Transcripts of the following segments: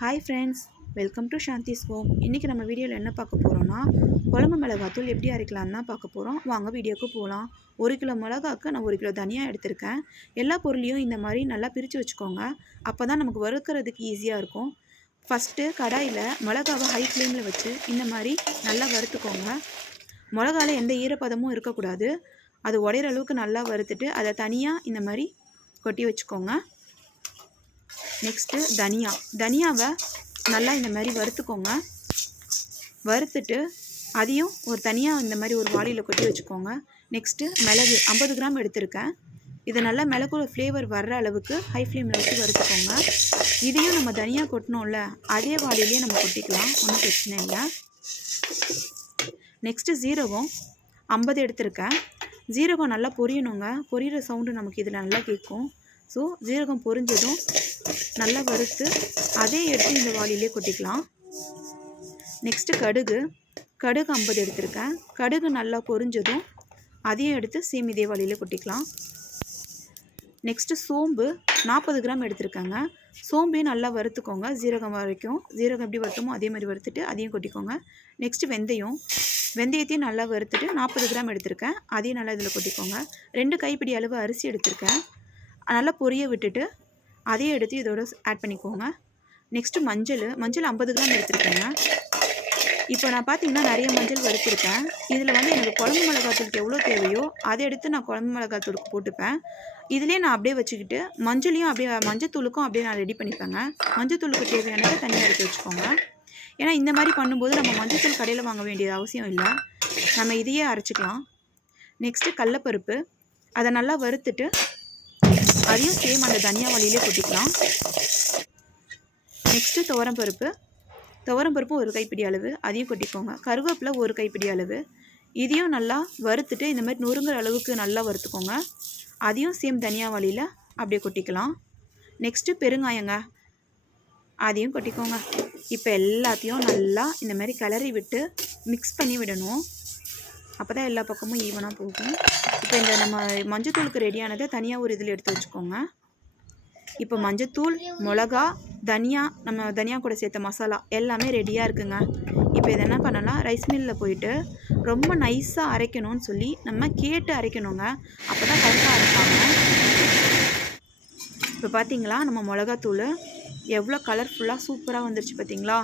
Hi friends welcome to Shanthi's home இன்றைக்கி நம்ம வீடியோவில் என்ன பார்க்க போகிறோன்னா குழம்பு மிளகாத்தூள் எப்படி அரைக்கலாம்னு தான் பார்க்க போகிறோம் வாங்க வீடியோக்கு போகலாம் ஒரு கிலோ மிளகாக்கு நான் ஒரு கிலோ தனியாக எடுத்திருக்கேன். எல்லா பொருளையும் இந்த மாதிரி நல்லா பிரித்து வச்சுக்கோங்க. அப்போ தான் நமக்கு வறுக்கிறதுக்கு ஈஸியாக இருக்கும். ஃபஸ்ட்டு கடாயில் மிளகாவை ஹை ஃப்ளேமில் வச்சு இந்த மாதிரி நல்லா வறுத்துக்கோங்க. மிளகாவில் எந்த ஈரப்பதமும் இருக்கக்கூடாது. அது உடையிற அளவுக்கு நல்லா வறுத்துட்டு அதை தனியாக இந்த மாதிரி கொட்டி வச்சுக்கோங்க. நெக்ஸ்ட்டு தனியா. தனியாவை நல்லா இந்த மாதிரி வறுத்துக்கோங்க. வறுத்துட்டு அதையும் ஒரு தனியாக இந்த மாதிரி ஒரு வாளியில் கொட்டி வச்சுக்கோங்க. நெக்ஸ்ட்டு மிளகு. ஐம்பது கிராம் எடுத்திருக்கேன். இதை நல்லா மிளகோட ஃப்ளேவர் வர்ற அளவுக்கு ஹை ஃப்ளேமில் வச்சு வறுத்துக்கோங்க. இதையும் நம்ம தனியாக கொட்டணும்ல அதே வாளிலேயே நம்ம கொட்டிக்கலாம். ஒன்றும் பிரச்சனை இல்லை. நெக்ஸ்ட்டு ஜீரகம் ஐம்பது எடுத்திருக்கேன். ஜீரகம் நல்லா பொரியணுங்க. பொரியிற சவுண்டு நமக்கு இதில் நல்லா கேட்கும் ஸோ ஜீரகம் பொரிஞ்சதும் நல்லா வறுத்து அதே எடுத்து இந்த வாளியிலே கொட்டிக்கலாம். நெக்ஸ்ட்டு கடுகு. கடுகு ஐம்பது எடுத்திருக்கேன். கடுகு நல்லா பொரிஞ்சதும் அதையும் எடுத்து சேம் இதே வாளியில் கொட்டிக்கலாம். நெக்ஸ்ட்டு சோம்பு. நாற்பது கிராம் எடுத்திருக்காங்க. சோம்பையும் நல்லா வறுத்துக்கோங்க. ஜீரகம் வரைக்கும். ஜீரகம் எப்படி வறுத்தமோ அதே மாதிரி வறுத்துட்டு அதையும் கொட்டிக்கோங்க. நெக்ஸ்ட்டு வெந்தயம். வெந்தயத்தையும் நல்லா வறுத்துட்டு நாற்பது கிராம் எடுத்திருக்கேன். அதையும் நல்லா இதில் கொட்டிக்கோங்க. ரெண்டு கைப்பிடி அளவு அரிசி எடுத்திருக்கேன். நல்லா பொரிய விட்டுட்டு அதையும் எடுத்து இதோட ஆட் பண்ணிக்கோங்க. நெக்ஸ்ட்டு மஞ்சள் மஞ்சள் ஐம்பது கிராம் எடுத்துருக்கேங்க. இப்போ நான் பார்த்தீங்கன்னா நிறைய மஞ்சள் வறுத்துருக்கேன். இதில் வந்து எனக்கு குழம்பு மிளகாத்தூளுக்கு எவ்வளோ தேவையோ அதை எடுத்து நான் குழம்பு மிளகாத்தூளுக்கு போட்டுப்பேன். இதுலேயே நான் அப்படியே வச்சுக்கிட்டு மஞ்சளையும் அப்படியே மஞ்சத்தூளுக்கும் அப்படியே நான் ரெடி பண்ணிப்பேங்க. மஞ்சத்தூளுக்கு தேவையானதை தனியாக எடுத்து வச்சுக்கோங்க. ஏன்னா இந்த மாதிரி பண்ணும்போது நம்ம மஞ்சத்தூள் கடையில் வாங்க வேண்டியது அவசியம் இல்லை. நம்ம இதையே அரைச்சிக்கலாம். நெக்ஸ்ட்டு கடலப்பருப்பு அதை நல்லா வறுத்துட்டு அதையும் சேம் அந்த தனியா வழியிலே கொட்டிக்கலாம். நெக்ஸ்ட்டு துவரம்பருப்பு துவரம்பருப்பு ஒரு கைப்பிடி அளவு. அதையும் கொட்டிக்கோங்க. கருவேப்பிலை ஒரு கைப்பிடி அளவு. இதையும் நல்லா வறுத்துட்டு இந்த மாதிரி நொறுங்குற அளவுக்கு நல்லா வறுத்துக்கோங்க. அதையும் சேம் தனியா வழியில் அப்படியே கொட்டிக்கலாம். நெக்ஸ்ட்டு பெருங்காயங்க. அதையும் கொட்டிக்கோங்க. இப்போ எல்லாத்தையும் நல்லா இந்த மாதிரி கிளறி விட்டு மிக்ஸ் பண்ணி விடணும். அப்போ தான் எல்லா பக்கமும் ஈவனாக போகும். இப்போ இந்த நம்ம மஞ்சத்தூளுக்கு ரெடியானதை தனியாக ஒரு இதில் எடுத்து வச்சுக்கோங்க. இப்போ மஞ்சத்தூள் மிளகா தனியா நம்ம தனியா கூட சேர்த்த மசாலா எல்லாமே ரெடியாக இருக்குங்க. இப்போ இதை என்ன பண்ணலாம்? ரைஸ் மில்லில் போயிட்டு ரொம்ப நைஸாக அரைக்கணும்னு சொல்லி நம்ம கேட்டு அரைக்கணுங்க. அப்போ தான் கரெக்டாக அரைப்பாங்க. இப்போ பார்த்தீங்களா நம்ம மிளகாத்தூள் எவ்வளோ கலர்ஃபுல்லாக சூப்பராக வந்துருச்சு பார்த்தீங்களா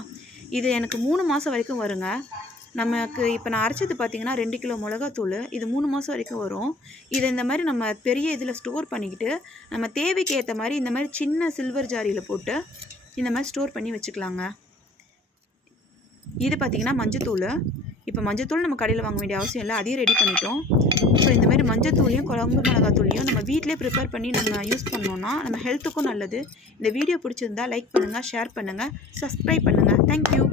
இது எனக்கு மூணு மாதம் வரைக்கும் வருங்க. நமக்கு இப்போ நான் அரைச்சது பார்த்தீங்கன்னா ரெண்டு கிலோ மிளகாத்தூள். இது மூணு மாதம் வரைக்கும் வரும். இதை இந்த மாதிரி நம்ம பெரிய இதில் ஸ்டோர் பண்ணிக்கிட்டு நம்ம தேவைக்கு ஏற்ற மாதிரி இந்த மாதிரி சின்ன சில்வர் ஜாரியில் போட்டு இந்த மாதிரி ஸ்டோர் பண்ணி வச்சுக்கலாங்க. இது பார்த்திங்கன்னா மஞ்சத்தூள். இப்போ மஞ்சத்தூள் நம்ம கடையில் வாங்க வேண்டிய அவசியம் இல்லை. அதையும் ரெடி பண்ணிட்டோம். ஸோ இந்த மாதிரி மஞ்சத்தூளையும் குழம்பு மிளகாத்தூளையும் நம்ம வீட்டிலே ப்ரிப்பேர் பண்ணி நம்ம யூஸ் பண்ணோன்னா நம்ம ஹெல்த்துக்கும் நல்லது. இந்த வீடியோ பிடிச்சிருந்தா லைக் பண்ணுங்கள் ஷேர் பண்ணுங்கள் சப்ஸ்கிரைப் பண்ணுங்கள் தேங்க்யூ